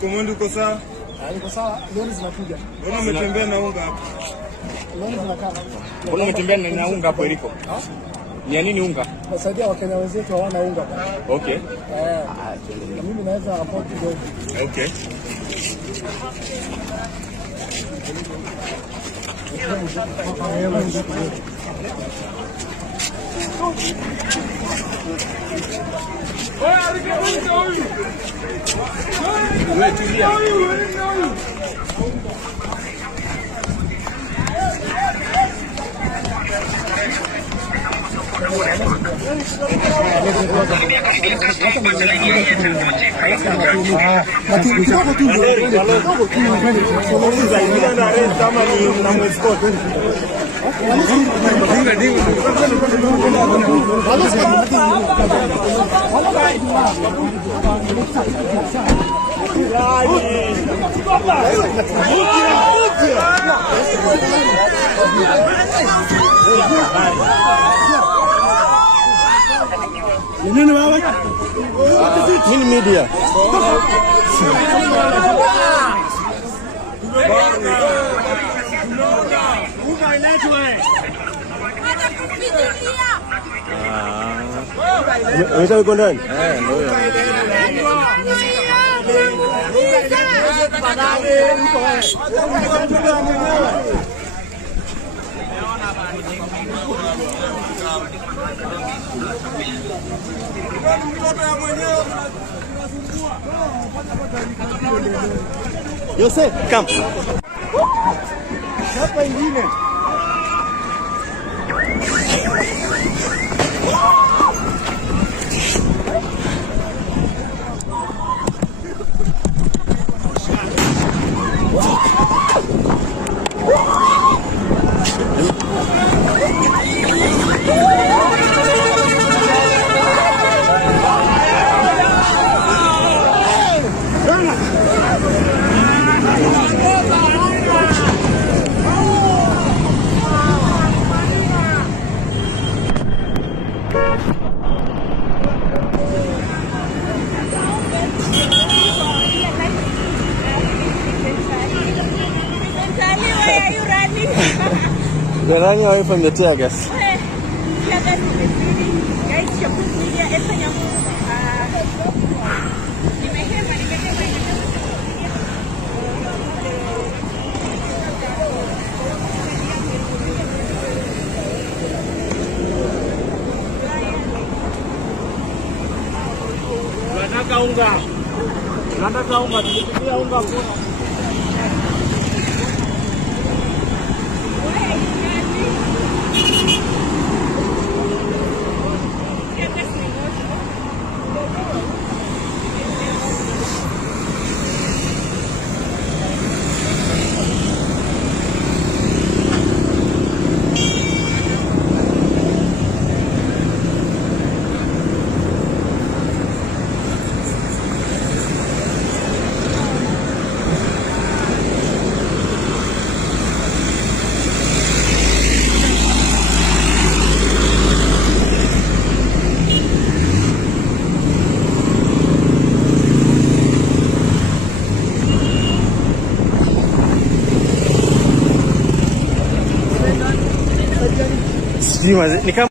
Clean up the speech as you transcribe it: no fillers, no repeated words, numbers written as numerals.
Komando uko sawa? Niko sawa, leo zinakuja. Mbona umetembea na unga hapo? Leo zinakaa. Mbona umetembea na unga hapo iliko? Ni nini unga? Nasaidia Wakenya wenzetu hawana unga. Okay. Na mimi naweza afford kidogo. Okay. Nini baba? Nini media? Umesha uko ndani? Yose, come. Hapa ingine. They're running away from the tear gas. Nataka unga. Nataka unga, tukipikia unga kuna. Sijui ni kama